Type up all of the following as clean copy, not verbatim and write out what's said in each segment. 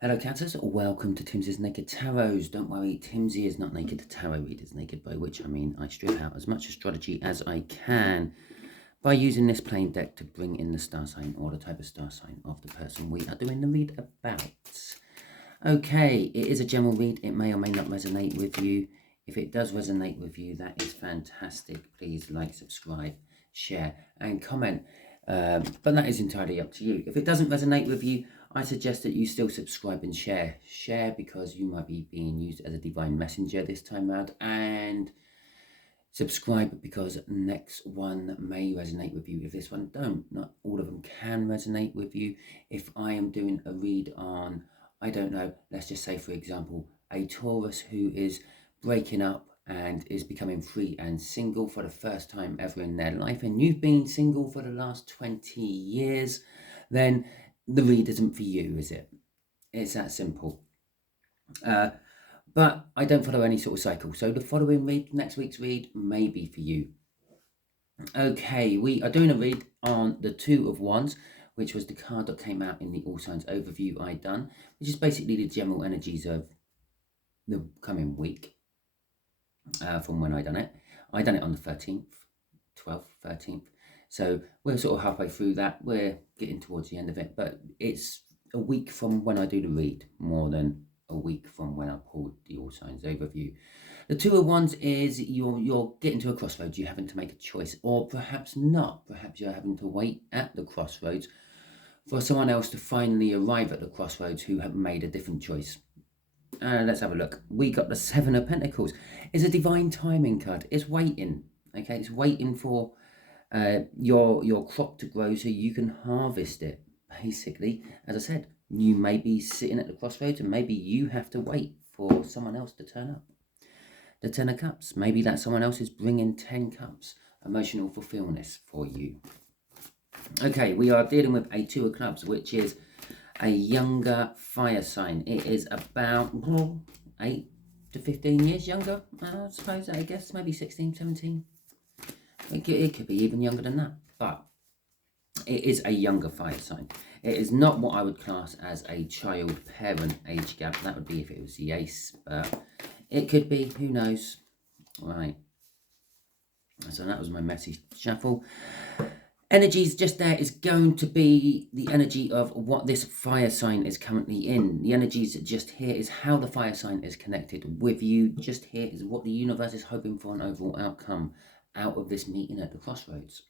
Hello Cancers, welcome to Timsy's Naked Tarots. Don't worry, Timsy is not naked, the tarot reader's naked, by which I mean I strip out as much astrology as I can by using this plain deck to bring in the star sign or the type of star sign of the person we are doing the read about. Okay, it is a general read, it may or may not resonate with you. If it does resonate with you, that is fantastic. Please like, subscribe, share and comment. But that is entirely up to you. If it doesn't resonate with you, I suggest that you still subscribe and share. Share because you might be being used as a divine messenger this time around, and subscribe because next one may resonate with you. If this one don't, not all of them can resonate with you. If I am doing a read on, I don't know, let's just say for example, a Taurus who is breaking up and is becoming free and single for the first time ever in their life, and you've been single for the last 20 years, then the read isn't for you, is it? It's that simple. But I don't follow any sort of cycle, so the following read, next week's read, may be for you. Okay, we are doing a read on the Two of Wands, which was the card that came out in the All Signs overview I done, which is basically the general energies of the coming week from when I done it. I done it on the 13th, 12th, 13th. So we're sort of halfway through that. We're getting towards the end of it, but it's a week from when I do the read, more than a week from when I pulled the All Signs overview. The Two of Wands is you're getting to a crossroads. You're having to make a choice, or perhaps not. Perhaps you're having to wait at the crossroads for someone else to finally arrive at the crossroads who have made a different choice. Let's have a look. We got the Seven of Pentacles. It's a divine timing card. It's waiting. Okay, it's waiting for your crop to grow so you can harvest it. Basically, as I said, you may be sitting at the crossroads and maybe you have to wait for someone else to turn up. The Ten of Cups. Maybe that someone else is bringing 10 cups. Emotional fulfillment for you. Okay, we are dealing with a Two of Clubs, which is a younger fire sign. It is about 8 to 15 years younger, I suppose. I guess maybe 16, 17. It could be even younger than that, but it is a younger fire sign. It is not what I would class as a child-parent age gap. That would be if it was the ace, but it could be. Who knows? Right. So that was my messy shuffle. Energies just there is going to be the energy of what this fire sign is currently in. The energies just here is how the fire sign is connected with you. Just here is what the universe is hoping for an overall outcome out of this meeting at the crossroads.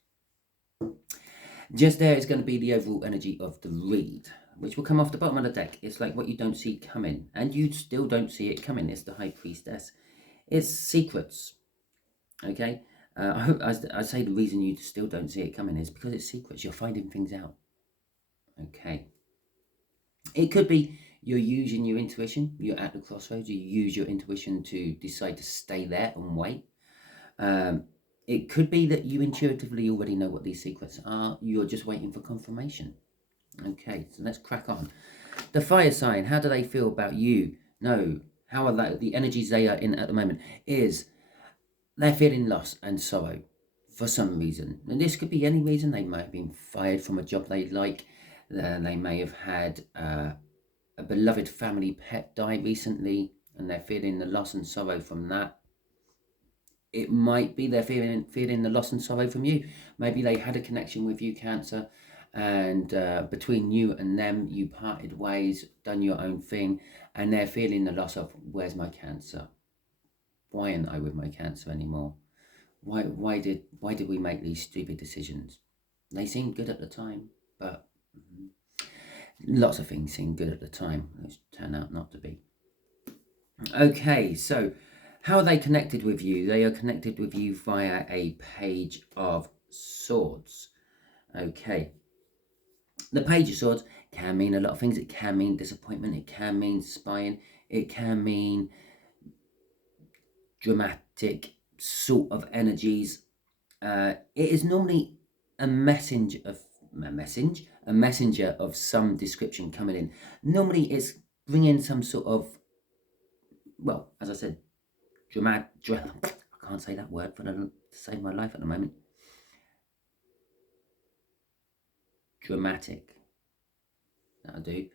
Just there is going to be the overall energy of the read, which will come off the bottom of the deck. It's like what you don't see coming, and you still don't see it coming. It's the High Priestess. It's secrets, okay? I say the reason you still don't see it coming is because it's secrets. You're finding things out. Okay. It could be you're using your intuition. You're at the crossroads. You use your intuition to decide to stay there and wait. It could be that you intuitively already know what these secrets are. You're just waiting for confirmation. Okay, so let's crack on. The fire sign, how do they feel about you? No, how are they, the energies they are in at the moment is they're feeling loss and sorrow for some reason. And this could be any reason. They might have been fired from a job they like. They may have had a beloved family pet die recently, and they're feeling the loss and sorrow from that. It might be they're feeling the loss and sorrow from you. Maybe they had a connection with you, Cancer, and between you and them, you parted ways, done your own thing, and they're feeling the loss of, where's my Cancer? Why aren't I with my Cancer anymore? Why did we make these stupid decisions? They seemed good at the time, but lots of things seemed good at the time, which turn out not to be. Okay, so how are they connected with you? They are connected with you via a Page of Swords. Okay. The Page of Swords can mean a lot of things. It can mean disappointment. It can mean spying. It can mean dramatic sort of energies. It is normally a messenger of some description coming in. Normally it's bringing some sort of, well, as I said, I can't say that word to save my life at the moment. Dramatic. That'll do.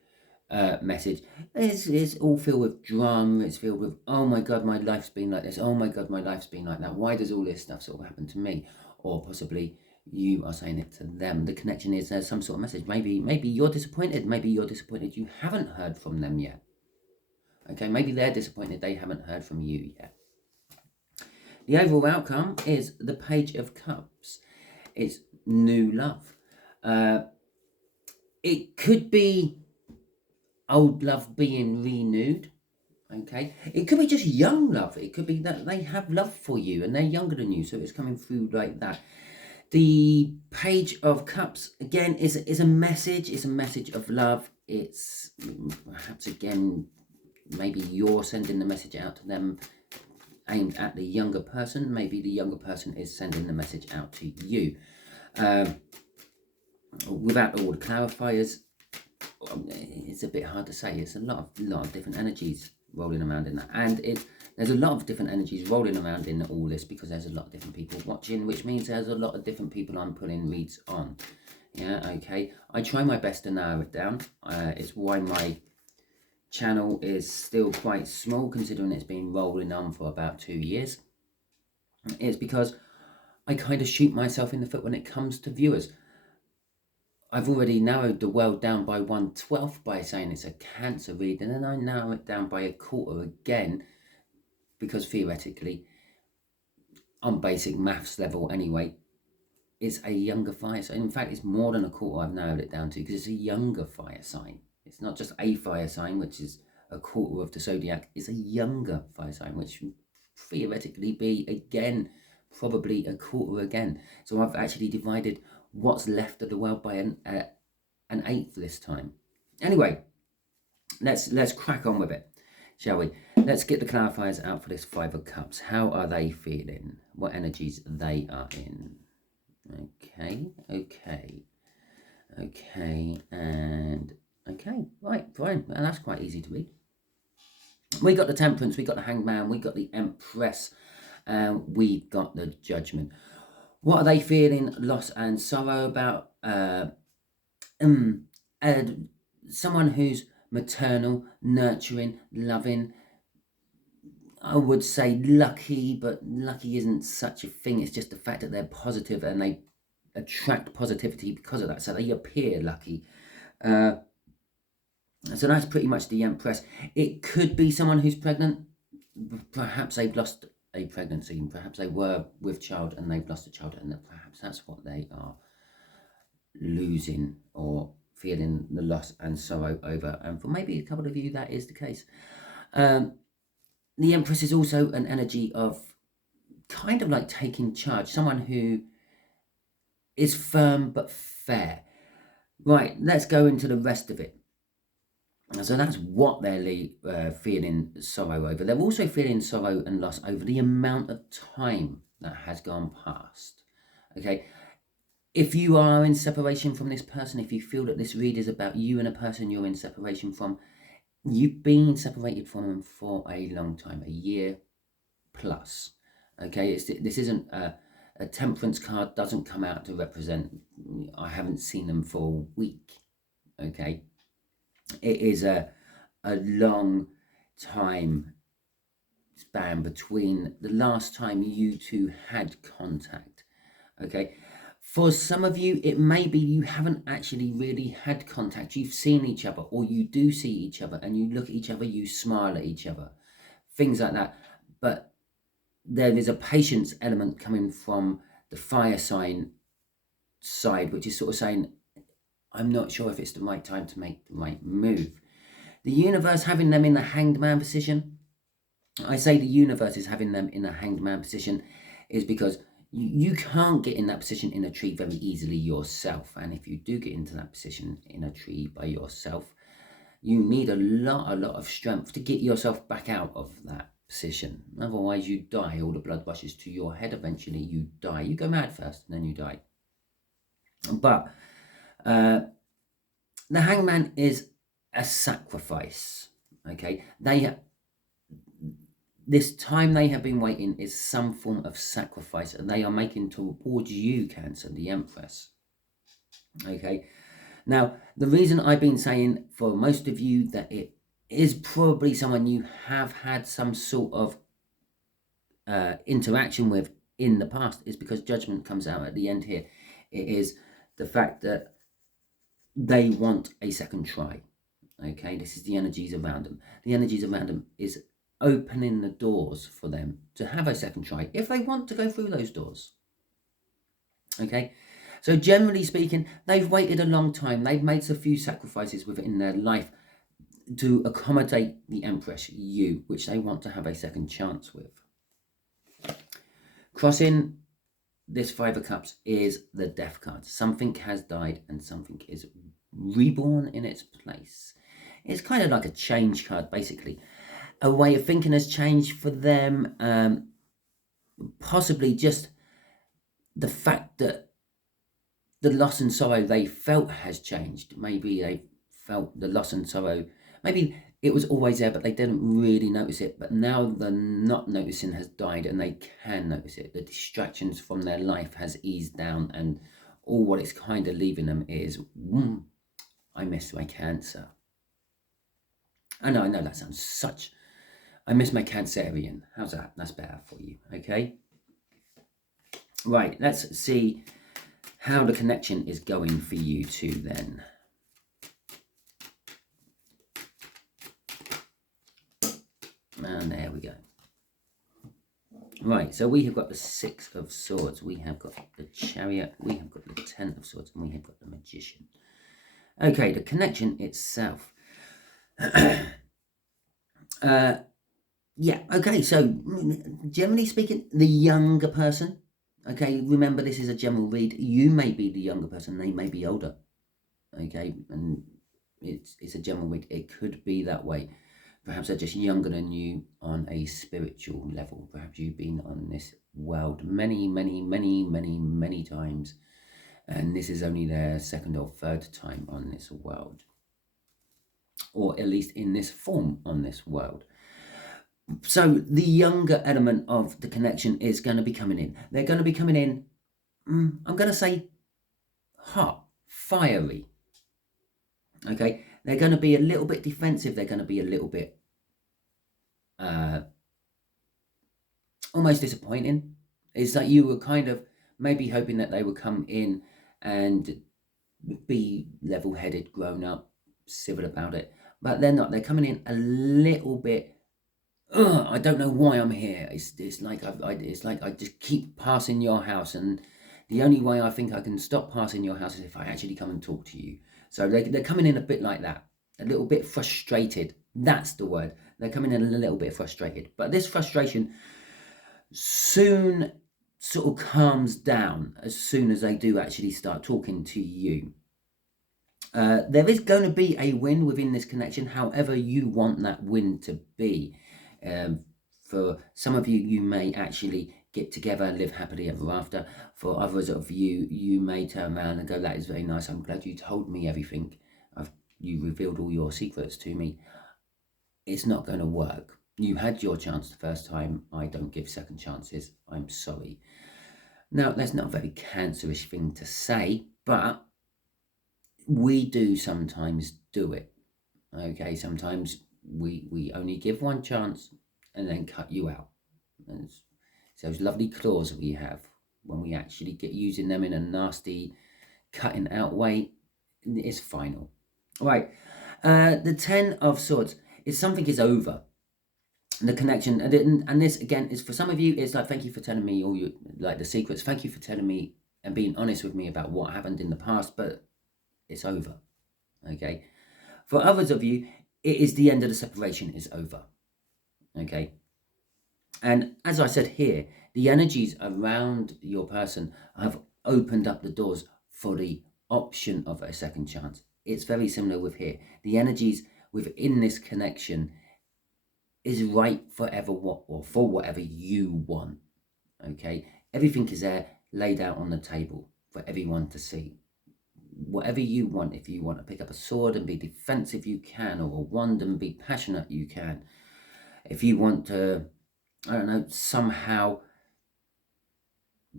message. It's all filled with drama. It's filled with, oh my God, my life's been like this. Oh my God, my life's been like that. Why does all this stuff sort of happen to me? Or possibly you are saying it to them. The connection is there's some sort of message. Maybe you're disappointed. Maybe you're disappointed you haven't heard from them yet. Okay, maybe they're disappointed they haven't heard from you yet. The overall outcome is the Page of Cups. It's new love. It could be old love being renewed. Okay, it could be just young love. It could be that they have love for you and they're younger than you, so it's coming through like that. The Page of Cups, again, is a message. It's a message of love. It's perhaps, again, maybe you're sending the message out to them aimed at the younger person. Maybe the younger person is sending the message out to you. Without all the clarifiers, it's a bit hard to say. It's a lot of different energies rolling around in that, and there's a lot of different energies rolling around in all this because there's a lot of different people watching, which means there's a lot of different people I'm pulling reads on. Yeah, okay. I try my best to narrow it down. It's why my channel is still quite small, considering it's been rolling on for about 2 years. It's because I kind of shoot myself in the foot when it comes to viewers. I've already narrowed the world down by 1/12 by saying it's a Cancer read, and then I narrow it down by 1/4 again, because theoretically, on basic maths level anyway, it's a younger fire sign. In fact, it's more than 1/4 I've narrowed it down to, because it's a younger fire sign. It's not just a fire sign, which is 1/4 of the zodiac. It's a younger fire sign, which would theoretically be, again, probably 1/4 again. So I've actually divided what's left of the world by an 1/8 this time. Anyway, let's crack on with it, shall we? Let's get the clarifiers out for this Five of Cups. How are they feeling? What energies they are in? Okay, and okay. Right, fine. And that's quite easy to read. We got the Temperance, we got the Hanged Man, we got the Empress, and we got the Judgment. What are they feeling? Loss and sorrow about? Someone who's maternal, nurturing, loving. I would say lucky, but lucky isn't such a thing. It's just the fact that they're positive and they attract positivity because of that. So they appear lucky. So that's pretty much the Empress. It could be someone who's pregnant. Perhaps they've lost a pregnancy. Perhaps they were with child and they've lost a child, and perhaps that's what they are losing or feeling the loss and sorrow over. And for maybe a couple of you, that is the case. The Empress is also an energy of kind of like taking charge. Someone who is firm but fair. Right, let's go into the rest of it. So that's what they're feeling sorrow over. They're also feeling sorrow and loss over the amount of time that has gone past. Okay, if you are in separation from this person, if you feel that this read is about you and a person you're in separation from, you've been separated from them for a long time, a year plus. Okay, this isn't a Temperance card doesn't come out to represent I haven't seen them for a week. Okay, it is a long time span between the last time you two had contact. Okay, for some of you, it may be you haven't actually really had contact. You've seen each other, or you do see each other, and you look at each other, you smile at each other, things like that. But there is a patience element coming from the fire sign side, which is sort of saying, I'm not sure if it's the right time to make the right move. The universe having them in the Hanged Man position, I say the universe is having them in the Hanged Man position is because you can't get in that position in a tree very easily yourself. And if you do get into that position in a tree by yourself, you need a lot of strength to get yourself back out of that position. Otherwise you die. All the blood rushes to your head. Eventually you die. You go mad first and then you die. But the Hangman is a sacrifice. Okay, this time they have been waiting is some form of sacrifice, and they are making towards you, Cancer, the Empress. Okay, Now, the reason I've been saying for most of you that it is probably someone you have had some sort of interaction with in the past is because judgment comes out at the end here. It is the fact that they want a second try. Okay, this is the energies around them. The energies around them is opening the doors for them to have a second try if they want to go through those doors. Okay, so generally speaking, they've waited a long time. They've made a few sacrifices within their life to accommodate the Empress, you, which they want to have a second chance with. Crossing this Five of Cups is the Death card. Something has died and something is reborn in its place. It's kind of like a change card, basically. A way of thinking has changed for them. Possibly just the fact that the loss and sorrow they felt has changed. Maybe they felt the loss and sorrow. Maybe it was always there, but they didn't really notice it. But now the not noticing has died and they can notice it. The distractions from their life has eased down, and all what it's kind of leaving them is, I miss my Cancer. I know that sounds such... I miss my Cancerian. How's that? That's better for you, okay? Right, let's see how the connection is going for you two then. And there we go. Right, so we have got the Six of Swords, we have got the Chariot, we have got the Ten of Swords, and we have got the Magician. Okay, the connection itself. Yeah, okay, so generally speaking, the younger person, okay, remember this is a general read. You may be the younger person, they may be older, okay, and it's a general read. It could be that way. Perhaps they're just younger than you on a spiritual level. Perhaps you've been on this world many, many, many, many, many times, and this is only their second or third time on this world, or at least in this form on this world. So the younger element of the connection is going to be coming in. They're going to be coming in, I'm going to say hot, fiery. Okay, they're going to be a little bit defensive. They're going to be a little bit almost disappointing. It's like you were kind of maybe hoping that they would come in and be level-headed, grown up, civil about it, but they're not. They're coming in a little bit, I don't know why I'm here. It's like I just keep passing your house, and the only way I think I can stop passing your house is if I actually come and talk to you. So they're coming in a bit like that, a little bit frustrated. That's the word. They're coming in a little bit frustrated, but this frustration soon sort of calms down as soon as they do actually start talking to you. There is going to be a win within this connection, however you want that win to be. For some of you, you may actually get together and live happily ever after. For others of you, you may turn around and go, that is very nice, I'm glad you told me everything. You revealed all your secrets to me. It's not going to work. You had your chance the first time. I don't give second chances. I'm sorry. Now, that's not a very Cancerish thing to say, but we do sometimes do it. Okay, sometimes we only give one chance and then cut you out. And it's those lovely claws we have when we actually get using them in a nasty cutting out way. It's final. All right, the Ten of Swords is something is over. The connection, and this again is for some of you. It's like, thank you for telling me all your the secrets. Thank you for telling me and being honest with me about what happened in the past, but it's over. Okay, for others of you, it is the end of the separation is over. Okay, and as I said here, the energies around your person have opened up the doors for the option of a second chance. It's very similar with here. The energies within this connection is right forever, or for whatever you want. Okay, everything is there laid out on the table for everyone to see. Whatever you want. If you want to pick up a sword and be defensive, you can, or a wand and be passionate, you can. If you want to, I don't know, somehow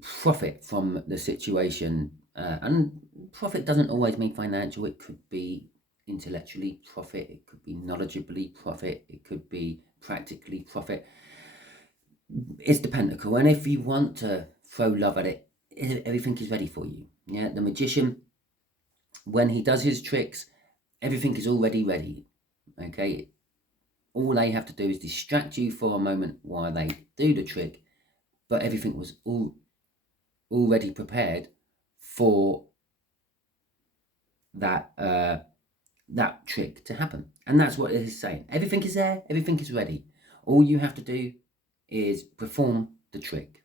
profit from the situation And profit doesn't always mean financial. It could be intellectually profit, it could be knowledgeably profit, it could be practically profit. It's dependent. And if you want to throw love at it, everything is ready for you. Yeah, the magician, when he does his tricks, everything is already ready. Okay, all they have to do is distract you for a moment while they do the trick, but everything was already prepared for that that trick to happen. And that's what it is saying. Everything is there, everything is ready. All you have to do is perform the trick.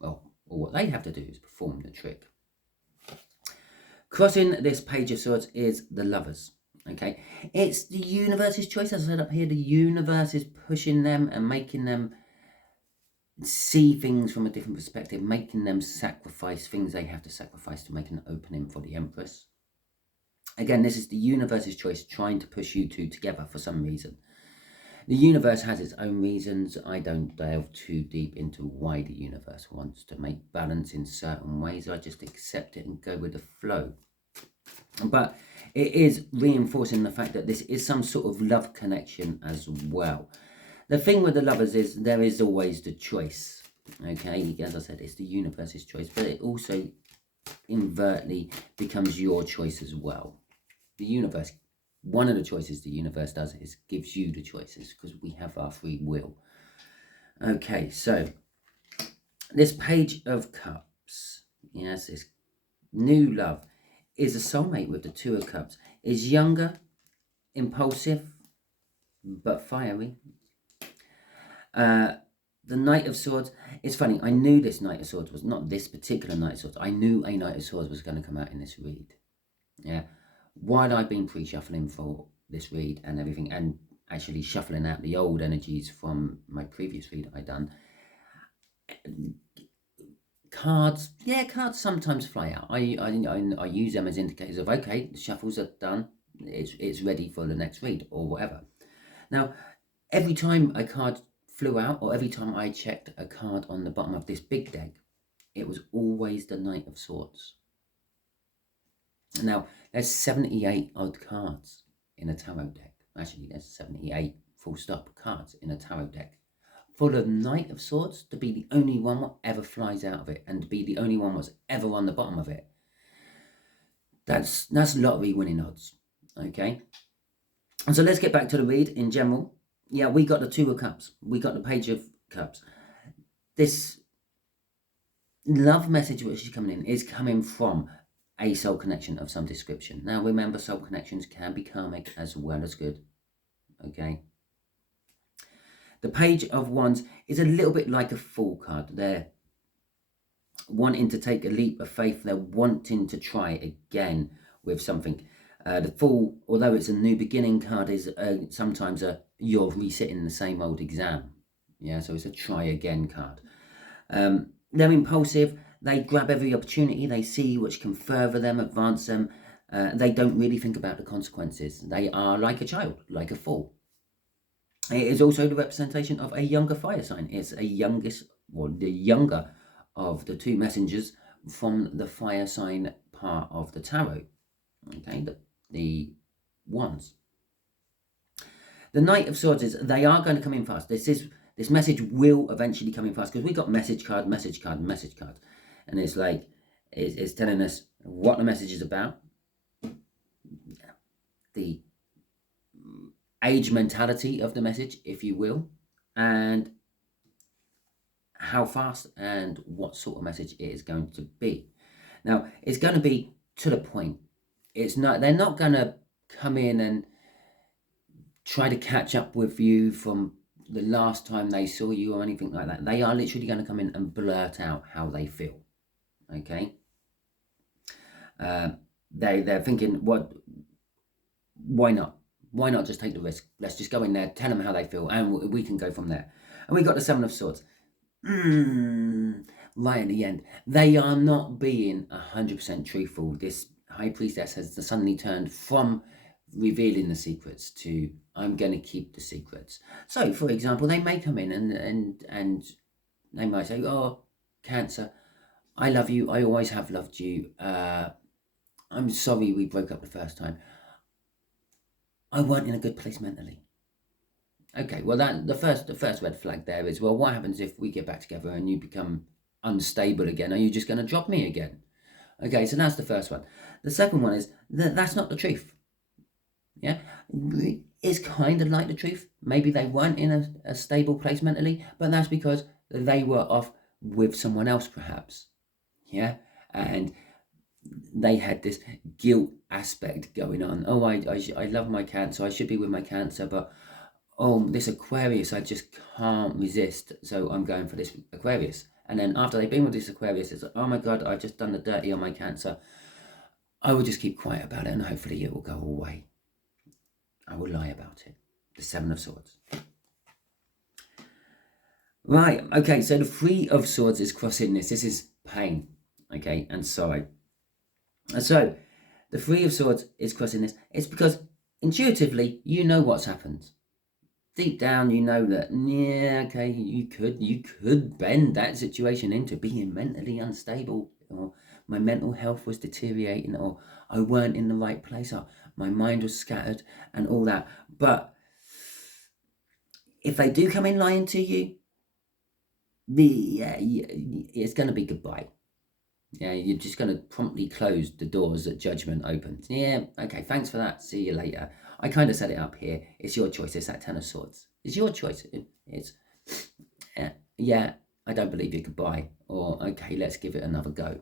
Well, or what they have to do is perform the trick. Crossing this Page of Swords is the Lovers. Okay, it's the universe's choice. As I said up here, the universe is pushing them and making them see things from a different perspective, making them sacrifice things they have to sacrifice to make an opening for the Empress. Again, this is the universe's choice trying to push you two together for some reason. The universe has its own reasons. I don't delve too deep into why the universe wants to make balance in certain ways. I just accept it and go with the flow. But it is reinforcing the fact that this is some sort of love connection as well. The thing with the Lovers is there is always the choice. Okay, as I said, it's the universe's choice, but it also invertly becomes your choice as well. The universe, one of the choices the universe does is gives you the choices, because we have our free will. Okay, so this Page of Cups, yes, this new love, is a soulmate with the Two of Cups. Is younger, impulsive, but fiery. The Knight of Swords, it's funny, I knew this Knight of Swords was, not this particular Knight of Swords, I knew a Knight of Swords was going to come out in this read. Yeah, while I've been pre-shuffling for this read and everything, and actually shuffling out the old energies from my previous read I done, cards sometimes fly out. I use them as indicators of, okay, the shuffles are done, it's ready for the next read or whatever. Now, every time a card flew out, or every time I checked a card on the bottom of this big deck, it was always the Knight of Swords. Now, there's 78 odd cards in a tarot deck. Actually, there's 78 full stop cards in a tarot deck. For the Knight of Swords to be the only one that ever flies out of it, and to be the only one that's ever on the bottom of it, that's lottery winning odds. Okay, and so let's get back to the read in general. Yeah, we got the Two of Cups, we got the Page of Cups. This love message which is coming in is coming from a soul connection of some description. Now, remember, soul connections can be karmic as well as good. Okay. The Page of Wands is a little bit like a Fool card. They're wanting to take a leap of faith. They're wanting to try again with something. The Fool, although it's a new beginning card, is sometimes you're resitting the same old exam. Yeah, so it's a try again card. They're impulsive. They grab every opportunity they see which can further them, advance them. They don't really think about the consequences. They are like a child, like a fool. It is also the representation of a younger fire sign. It's the younger of the two messengers from the fire sign part of the tarot. Okay, the wands. The Knight of Swords is, they are going to come in fast. This message will eventually come in fast, because we got message card, message card, message card. And it's like, it's telling us what the message is about, the age mentality of the message, if you will, and how fast and what sort of message it is going to be. Now, it's going to be to the point. They're not going to come in and try to catch up with you from the last time they saw you or anything like that. They are literally going to come in and blurt out how they feel. Okay, they're thinking, why not just take the risk? Let's just go in there, tell them how they feel, and we can go from there. And we got the Seven of Swords. Right at the end, they are not being 100% truthful. This High Priestess has suddenly turned from revealing the secrets to, I'm going to keep the secrets. So, for example, they may come in and they might say, oh, Cancer, I love you. I always have loved you. I'm sorry we broke up the first time. I weren't in a good place mentally. Okay, well, that the first red flag there is, well, what happens if we get back together and you become unstable again? Are you just going to drop me again? Okay, so that's the first one. The second one is that's not the truth. Yeah, it's kind of like the truth. Maybe they weren't in a stable place mentally, but that's because they were off with someone else, perhaps. Yeah, and they had this guilt aspect going on. Oh, I love my cancer. I should be with my cancer, but oh, this Aquarius, I just can't resist. So I'm going for this Aquarius. And then after they've been with this Aquarius, it's like, oh my God, I've just done the dirty on my cancer. I will just keep quiet about it and hopefully it will go away. I will lie about it. The Seven of Swords. Right, okay, so the Three of Swords is crossing this. This is pain, okay, and sorrow. And so the Three of Swords is crossing this. It's because intuitively you know what's happened. Deep down you know that, yeah, okay, you could bend that situation into being mentally unstable, or my mental health was deteriorating, or I weren't in the right place, or my mind was scattered and all that. But if they do come in lying to you, it's going to be goodbye. Yeah, you're just going to promptly close the doors that judgment opens. Yeah, okay, thanks for that. See you later. I kind of set it up here. It's your choice. It's that Ten of Swords. It's your choice. It's, yeah, I don't believe you. Goodbye. Or, okay, let's give it another go.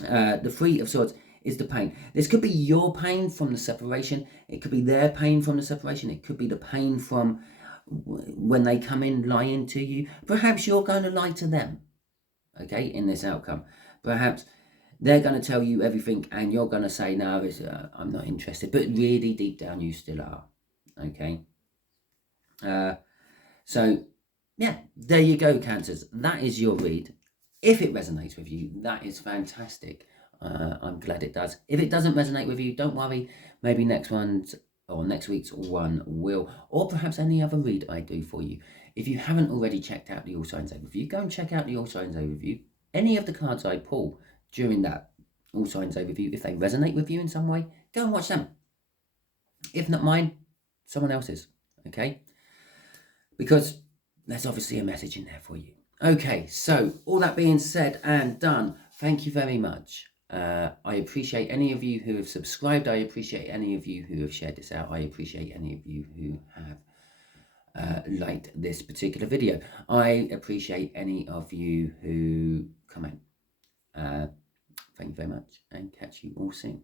The Three of Swords is the pain. This could be your pain from the separation. It could be their pain from the separation. It could be the pain from when they come in lying to you. Perhaps you're going to lie to them, okay, in this outcome. Perhaps they're going to tell you everything and you're going to say, no, I'm not interested. But really, deep down, you still are, okay? So, yeah, there you go, Cancers. That is your read. If it resonates with you, that is fantastic. I'm glad it does. If it doesn't resonate with you, don't worry. Maybe next week's one will, or perhaps any other read I do for you. If you haven't already checked out the All Signs Overview, go and check out the All Signs Overview. Any of the cards I pull during that All Signs Overview, if they resonate with you in some way, go and watch them. If not mine, someone else's, okay? Because there's obviously a message in there for you. Okay, so all that being said and done, thank you very much. I appreciate any of you who have subscribed. I appreciate any of you who have shared this out. I appreciate any of you who have liked this particular video. I appreciate any of you who comment. Thank you very much and catch you all soon.